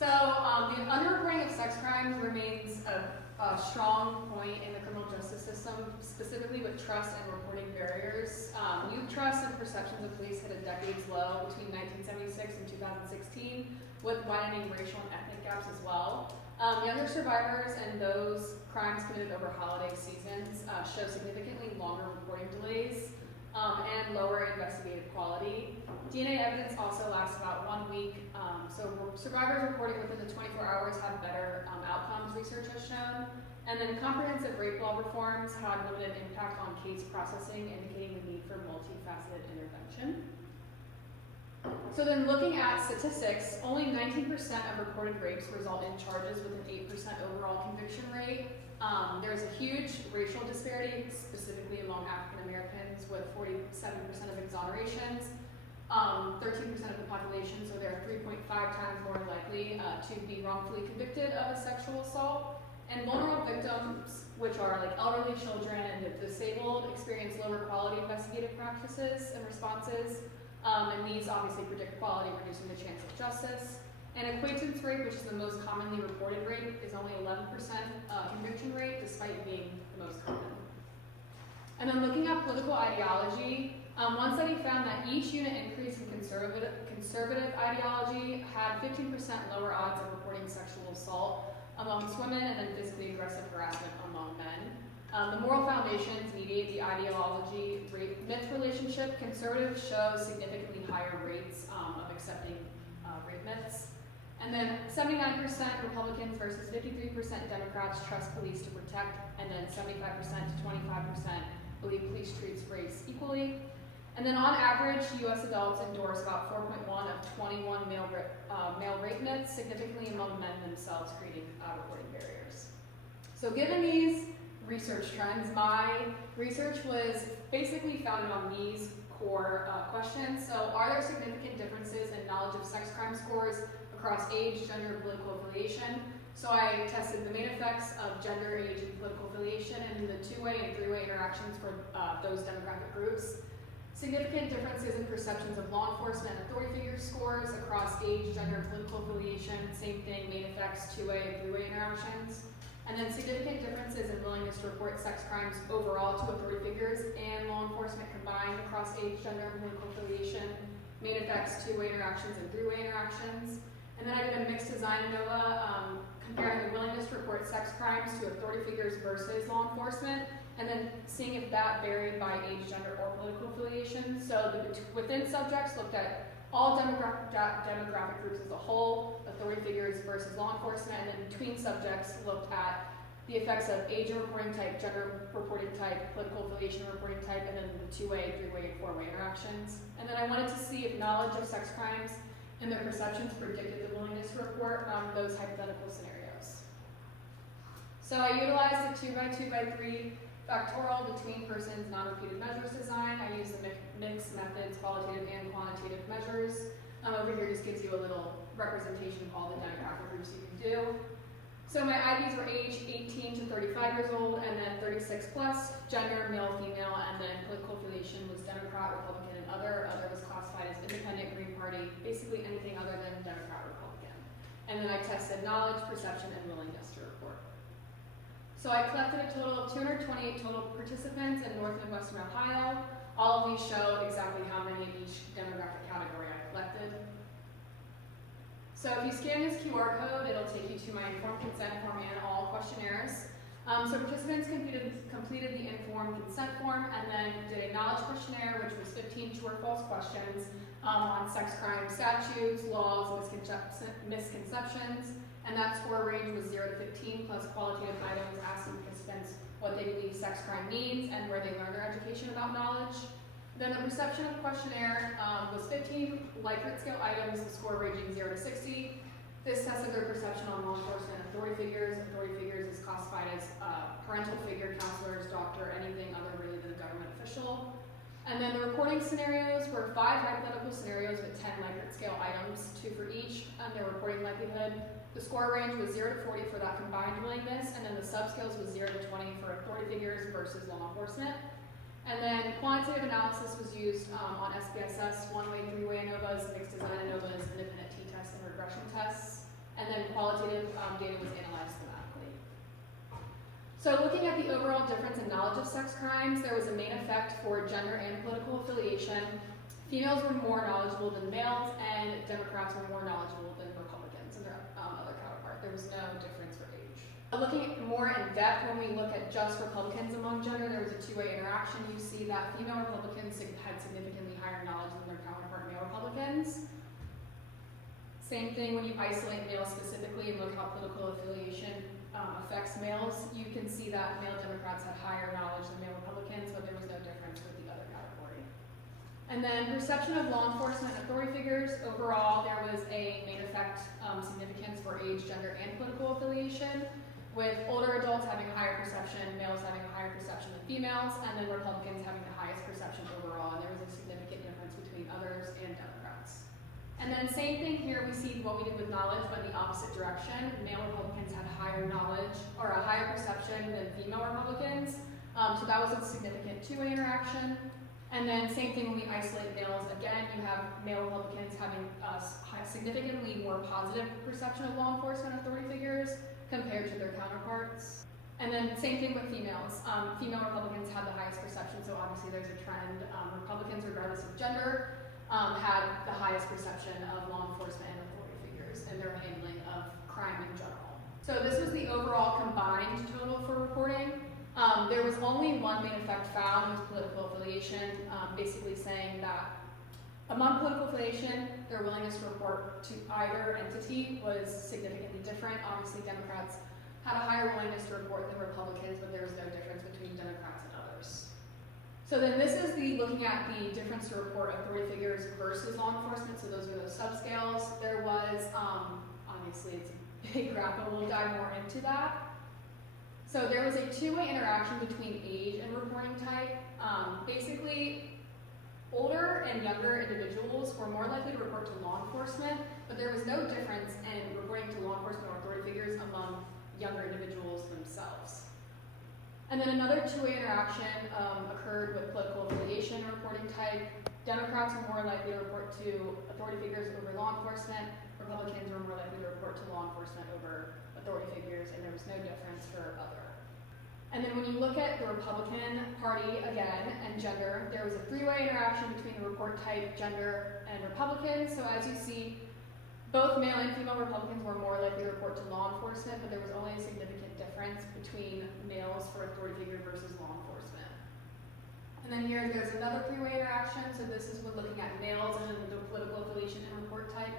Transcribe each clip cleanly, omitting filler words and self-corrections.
So the underreporting of sex crimes remains a strong point in the criminal justice system, specifically with trust and reporting barriers. Youth trust and perceptions of police hit a decades low between 1976 and 2016, with widening racial and ethnic gaps as well. Younger survivors and those crimes committed over holiday seasons show significantly longer reporting delays and lower investigative quality. DNA evidence also lasts about 1 week, so survivors reporting within the 24 hours have better outcomes, research has shown. And then comprehensive rape law reforms had limited impact on case processing, indicating the need for multifaceted intervention. So then looking at statistics, only 19% of reported rapes result in charges with an 8% overall conviction rate. There's a huge racial disparity, specifically among African Americans, with 47% of exonerations, 13% of the population, so they're 3.5 times more likely to be wrongfully convicted of a sexual assault. And vulnerable victims, which are like elderly children and the disabled, experience lower quality investigative practices and responses. And these obviously predict quality, reducing the chance of justice. And acquaintance rape, which is the most commonly reported rape, is only 11% conviction rate, despite being the most common. And then looking at political ideology, one study found that each unit increase in conservative ideology had 15% lower odds of reporting sexual assault amongst women, and then physically aggressive harassment among men. The moral foundations mediate the ideology rape-myth relationship. Conservatives show significantly higher rates of accepting rape myths. And then 79% Republicans versus 53% Democrats trust police to protect, and then 75% to 25% believe police treats race equally. And then on average, US adults endorse about 4.1 of 21 male rape myths, significantly among men themselves, creating reporting barriers. So given these research trends, my research was basically founded on these core questions. So are there significant differences in knowledge of sex crime scores across age, gender, and political affiliation? So I tested the main effects of gender, age, and political affiliation, and the two-way and three-way interactions for those demographic groups. Significant differences in perceptions of law enforcement and authority figure scores across age, gender, and political affiliation. Same thing, main effects, two-way and three-way interactions. And then significant differences in willingness to report sex crimes overall to authority figures and law enforcement combined across age, gender, and political affiliation. Main effects, two-way interactions, and three-way interactions. And then I did a mixed design ANOVA comparing the willingness to report sex crimes to authority figures versus law enforcement, and then seeing if that varied by age, gender, or political affiliation. So within subjects looked at all demographic groups as a whole, authority figures versus law enforcement, and then between subjects looked at the effects of age and reporting type, gender reporting type, political affiliation reporting type, and then the two-way, three-way, and four-way interactions. And then I wanted to see if knowledge of sex crimes and their perceptions predicted the willingness to report those hypothetical scenarios. So I utilized the 2x2x3 factorial between persons non-repeated measures design. I used the mixed methods, qualitative and quantitative measures. Over here just gives you a little representation of all the demographic groups you can do. So my IDs were age 18 to 35 years old, and then 36 plus, gender, male, female, and then political affiliation was Democrat, Republican, and other. Other was classified as independent, Green Party, basically anything other than Democrat, Republican. And then I tested knowledge, perception, and willingness to report. So I collected a total of 228 total participants in North and Western Ohio. All of these show exactly how many of each demographic category I collected. So if you scan this QR code, it'll take you to my informed consent form and all questionnaires. So participants completed the informed consent form and then did a knowledge questionnaire, which was 15 true or false questions on sex crime statutes, laws, misconceptions, and that score range was 0 to 15, plus qualitative items asking participants what they believe sex crime means and where they learn their education about knowledge. Then the perception of the questionnaire was 15 Likert scale items, the score ranging 0 to 60. This tested their perception on law enforcement and authority figures. Authority figures is classified as parental figure, counselors, doctor, anything other really than a government official. And then the reporting scenarios were 5 hypothetical scenarios with 10 Likert scale items, 2 for each, and their reporting likelihood. The score range was 0 to 40 for that combined willingness, and then the subscales was 0 to 20 for authority figures versus law enforcement. And then quantitative analysis was used on SPSS, one-way, three-way ANOVAs, mixed design ANOVAs, independent t-tests, and regression tests. And then So looking at the overall difference in knowledge of sex crimes, there was a main effect for gender and political affiliation. Females were more knowledgeable than males, and Democrats were more knowledgeable than Republicans and their other counterpart. There was no difference for age. Looking at more in depth, when we look at just Republicans among gender, there was a two-way interaction. You see that female Republicans had significantly higher knowledge than their counterpart male Republicans. Same thing when you isolate males specifically and look how political affiliation affects males. You can see that male Democrats had higher knowledge than male Republicans, but there was no difference with the other category. And then perception of law enforcement and authority figures. Overall, there was a main effect significance for age, gender, and political affiliation, with older adults having a higher perception, males having a higher perception than females, and then Republicans having the highest perception overall, and there was a significant difference between others and Democrats. And then same thing here, we see what we did with knowledge, but in the opposite direction. Male Republicans had higher knowledge, or a higher perception than female Republicans. So that was a significant two-way interaction. And then same thing when we isolate males, again, you have male Republicans having a significantly more positive perception of law enforcement authority figures compared to their counterparts. And then same thing with females. Female Republicans had the highest perception, so obviously there's a trend. Republicans, regardless of gender, had the highest perception of law enforcement and authority figures in their handling of crime in general. So this was the overall combined total for reporting. There was only one main effect found, was political affiliation, basically saying that among political affiliation, their willingness to report to either entity was significantly different. Obviously, Democrats had a higher willingness to report than Republicans, but there was no difference between Democrats and others. So then this is looking at the difference to report authority figures versus law enforcement. So those are those subscales. There was, obviously it's a big graph, but we'll dive more into that. So there was a two-way interaction between age and reporting type. Basically, older and younger individuals were more likely to report to law enforcement, but there was no difference in reporting to law enforcement or authority figures among younger individuals themselves. And then another two-way interaction occurred with political affiliation reporting type. Democrats were more likely to report to authority figures over law enforcement. Republicans were more likely to report to law enforcement over authority figures, and there was no difference for other. And then when you look at the Republican Party again and gender, there was a three-way interaction between the report type, gender, and Republicans. So as you see, both male and female Republicans were more likely to report to law enforcement, but there was only a significant difference between males for authority figure versus law enforcement. And then here, there's another three-way interaction. So this is when looking at males and the political affiliation and report type.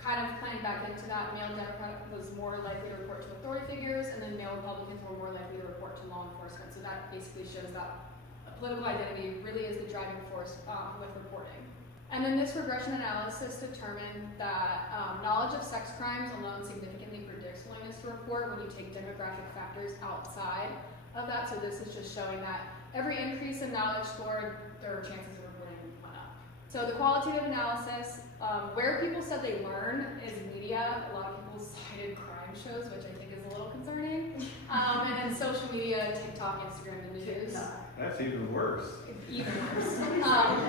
Kind of playing back into that, male Democrat was more likely to report to authority figures, and then male Republicans were more likely to report to law enforcement. So that basically shows that political identity really is the driving force with reporting. And then this regression analysis determined that knowledge of sex crimes alone significantly predicts willingness to report when you take demographic factors outside of that. So this is just showing that every increase in knowledge scored, their chances of reporting went up. So the qualitative analysis, where people said they learn is media. A lot of people cited crime shows, which I think is a little concerning. And then social media, TikTok, Instagram, and news. That's even worse. Even worse.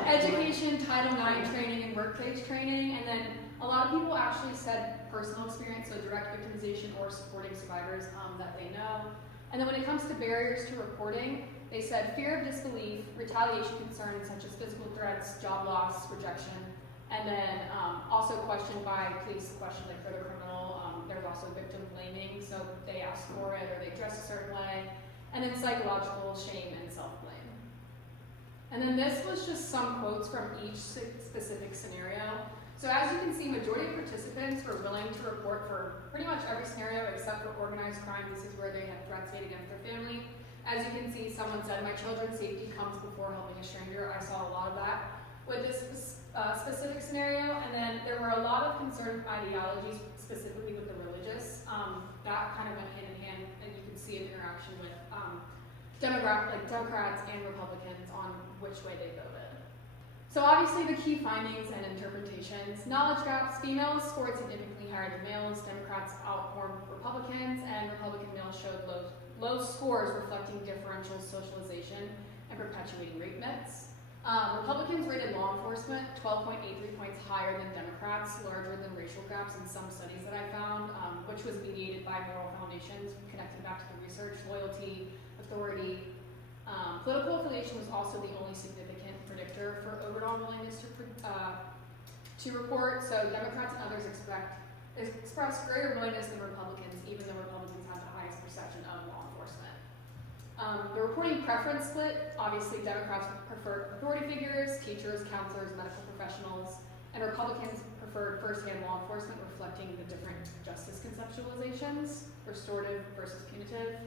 Education, Title IX training, and workplace training. And then a lot of people actually said personal experience, so direct victimization or supporting survivors that they know. And then when it comes to barriers to reporting, they said fear of disbelief, retaliation concerns such as physical threats, job loss, rejection, and then also questioned by police, questions like they're a criminal. There's also victim blaming, so they ask for it or they dress a certain way. And then psychological shame and self-blame. And then this was just some quotes from each specific scenario. So as you can see, majority of participants were willing to report for pretty much every scenario except for organized crime. This is where they had threats made against their family. As you can see, someone said, my children's safety comes before helping a stranger. I saw a lot of that with this specific scenario. And then there were a lot of concerned ideologies, specifically with the religious. That kind of went hand in hand, and you can see an interaction with Democrats and Republicans on which way they voted. So obviously the key findings and interpretations. Knowledge gaps, females scored significantly higher than males, Democrats outperformed Republicans, and Republican males showed low scores reflecting differential socialization and perpetuating rape myths. Republicans rated law enforcement 12.83 points higher than Democrats, larger than racial gaps in some studies that I found, which was mediated by high moral foundations, connecting back to the research, loyalty, authority. Political affiliation was also the only significant predictor for overall willingness to report. So Democrats and others express greater willingness than Republicans, even though Republicans have the highest perception of law enforcement. The reporting preference split, obviously Democrats preferred authority figures, teachers, counselors, medical professionals, and Republicans preferred first-hand law enforcement, reflecting the different justice conceptualizations, restorative versus punitive.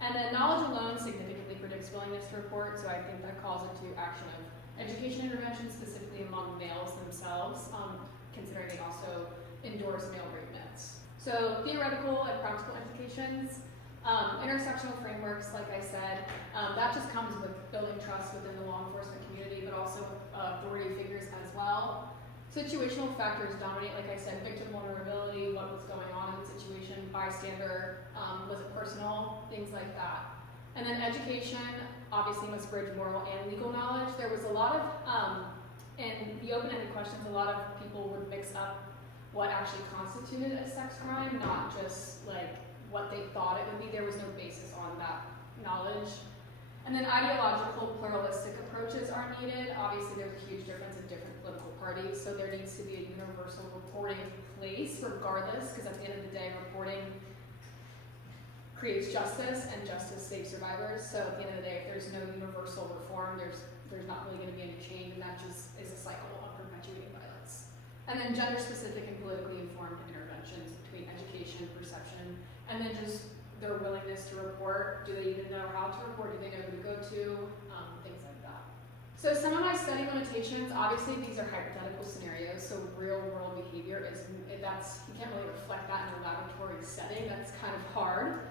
And then knowledge alone significantly predicts willingness to report, so I think that calls into action of education intervention, specifically among males themselves, considering they also endorse male rape myths. So theoretical and practical implications, intersectional frameworks, like I said, that just comes with building trust within the law enforcement community, but also authority figures as well. Situational factors dominate, like I said, victim vulnerability, what was going on in the situation, bystander, was it personal, things like that. And then education, obviously must bridge moral and legal knowledge. There was a lot of, in the open-ended questions, a lot of people would mix up what actually constituted a sex crime, not just like what they thought it would be. There was no basis on that knowledge. And then ideological pluralistic approaches are needed. Obviously there's a huge difference in different political parties, so there needs to be a universal reporting place regardless, because at the end of the day, reporting creates justice, and justice saves survivors. So at the end of the day, if there's no universal reform, there's not really going to be any change, and that just is a cycle of perpetuating violence. And then gender-specific and politically informed interventions between education, perception, and then just their willingness to report. Do they even know how to report? Do they know who to go to? Things like that. So some of my study limitations, obviously these are hypothetical scenarios, so real world behavior you can't really reflect that in a laboratory setting. That's kind of hard.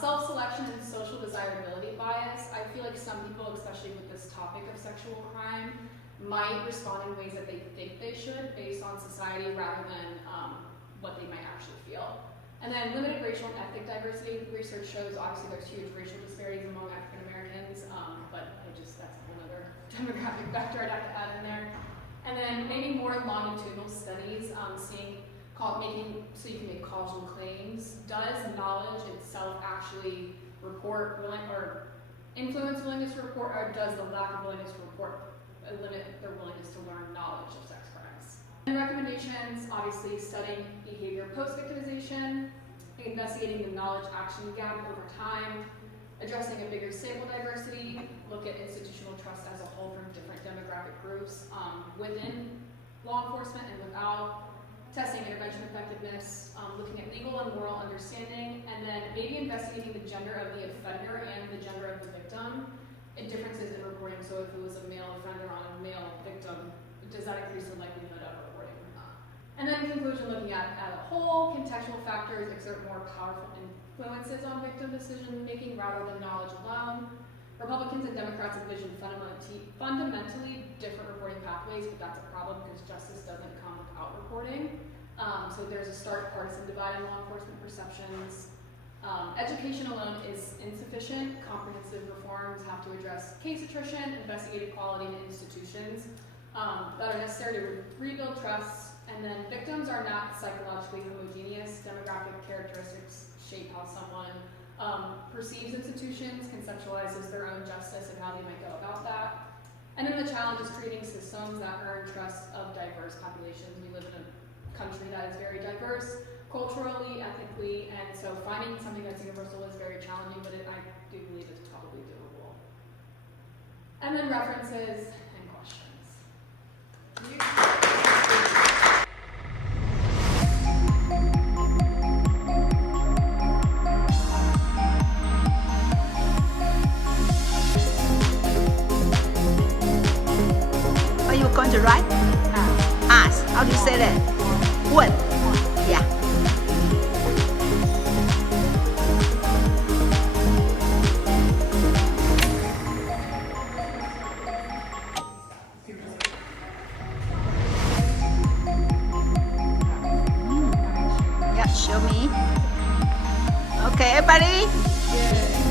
Self-selection and social desirability bias. I feel like some people, especially with this topic of sexual crime, might respond in ways that they think they should based on society rather than what they might actually feel. And then limited racial and ethnic diversity. Research shows obviously there's huge racial disparities among African Americans, but that's another demographic factor I'd have to add in there. And then maybe more longitudinal studies, making so you can make causal claims. Does knowledge itself actually influence willingness to report, or does the lack of willingness to report limit their willingness to learn knowledge of sex crimes? And recommendations, obviously studying behavior post-victimization, investigating the knowledge-action gap over time, addressing a bigger sample diversity, look at institutional trust as a whole from different demographic groups within law enforcement and without, testing intervention effectiveness, looking at legal and moral understanding, and then maybe investigating the gender of the offender and the gender of the victim, and differences in reporting. So if it was a male offender on a male victim, does that increase the likelihood of reporting or not? And then in conclusion, looking at a whole, contextual factors exert more powerful influences on victim decision making rather than knowledge alone. Republicans and Democrats envision fundamentally different reporting pathways, but that's a problem because justice doesn't come without reporting. So there's a stark partisan divide in law enforcement perceptions. Education alone is insufficient. Comprehensive reforms have to address case attrition, investigative quality in institutions that are necessary to rebuild trust. And then victims are not psychologically homogeneous. Demographic characteristics shape how someone perceives institutions, conceptualizes their own justice and how they might go about that. And then the challenge is creating systems that earn trust of diverse populations. We live in a country that is very diverse, culturally, ethnically, and so finding something that's universal is very challenging, but I do believe it's probably doable. And then references and questions. Are you going to write? Ask. How do you say that? What? Yeah. Yeah, show me. Okay, everybody. Yeah.